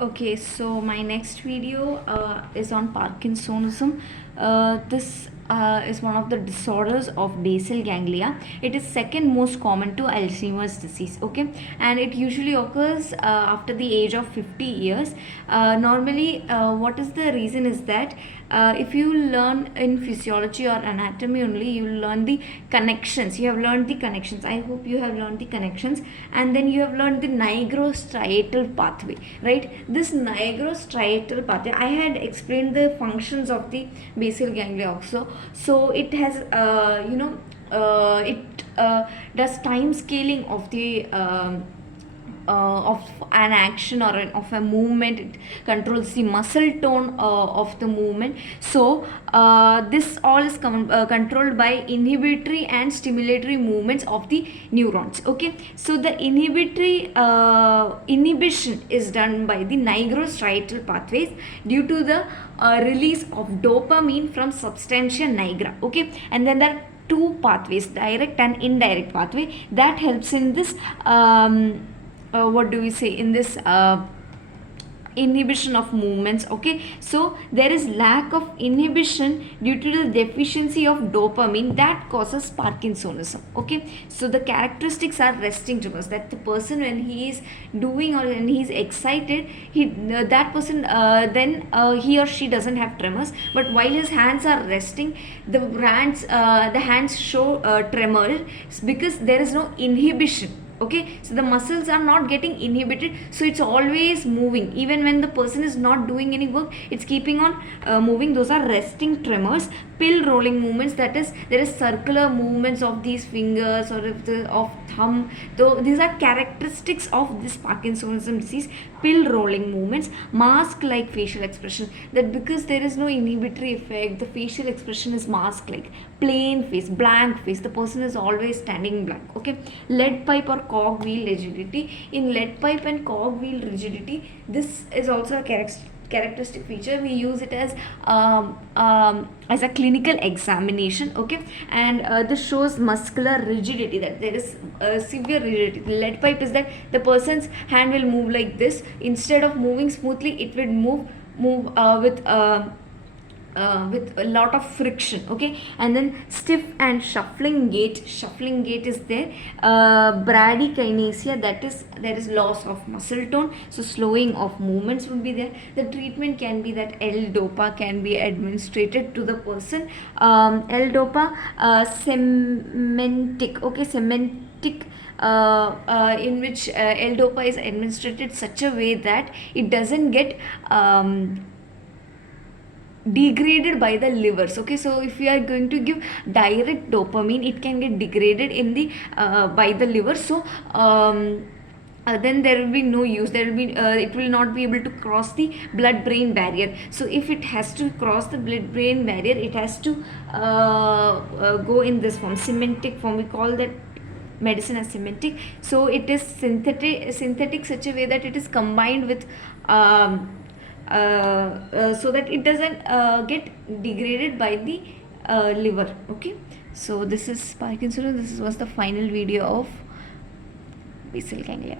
Okay, so my next video is on Parkinsonism. This is one of the disorders of basal ganglia. It is second most common to Alzheimer's disease. Okay, and it usually occurs after the age of 50 years. Normally, what is the reason is that if you learn in physiology or anatomy only, you learn the connections. You have learned the connections. I hope you have learned the connections, and then you have learned the nigrostriatal pathway, right? This nigrostriatal pathway, I had explained the functions of the basal ganglia also. So it has it does time scaling of the of an action or of a movement. It controls the muscle tone of the movement. So this all is controlled by inhibitory and stimulatory movements of the neurons. Okay, so the inhibition is done by the nigrostriatal pathways due to the release of dopamine from substantia nigra. Okay, and then there are two pathways, direct and indirect pathway, that helps in this what do we say, in this inhibition of movements. Okay, so there is lack of inhibition due to the deficiency of dopamine that causes Parkinsonism. Okay, so the characteristics are resting tremors, that the person, when he is doing or when he is excited, that person then he or she doesn't have tremors, but while his hands are resting, the hands show tremor because there is no inhibition. Okay, so the muscles are not getting inhibited, so it's always moving. Even when the person is not doing any work, it's keeping on moving. Those are resting tremors. Pill rolling movements, that is, there is circular movements of these fingers or of thumb. Though these are characteristics of this Parkinsonism disease. Pill rolling movements. Mask like facial expression, that because there is no inhibitory effect, the facial expression is mask like. Plain face, blank face, the person is always standing blank. Okay, lead pipe or cog wheel rigidity. In lead pipe and cog wheel rigidity, this is also a characteristic feature. We use it as a clinical examination. Okay, and this shows muscular rigidity, that there is severe rigidity. The lead pipe is that the person's hand will move like this. Instead of moving smoothly, it will move with a lot of friction. Okay, and then stiff and shuffling gait is there. Bradykinesia, that is, there is loss of muscle tone, so slowing of movements would be there. The treatment can be that L-dopa can be administered to the person. L-dopa, semantic. Okay, semantic, in which L-dopa is administered such a way that it doesn't get degraded by the livers. Okay, so if we are going to give direct dopamine, it can get degraded in the by the liver. So then there will be no use. There will be it will not be able to cross the blood brain barrier. So if it has to cross the blood brain barrier, it has to go in this form, semantic form. We call that medicine as semantic. So it is synthetic such a way that it is combined with so that it doesn't get degraded by the liver. Okay, so this is Parkinsonism. This was the final video of basal ganglia.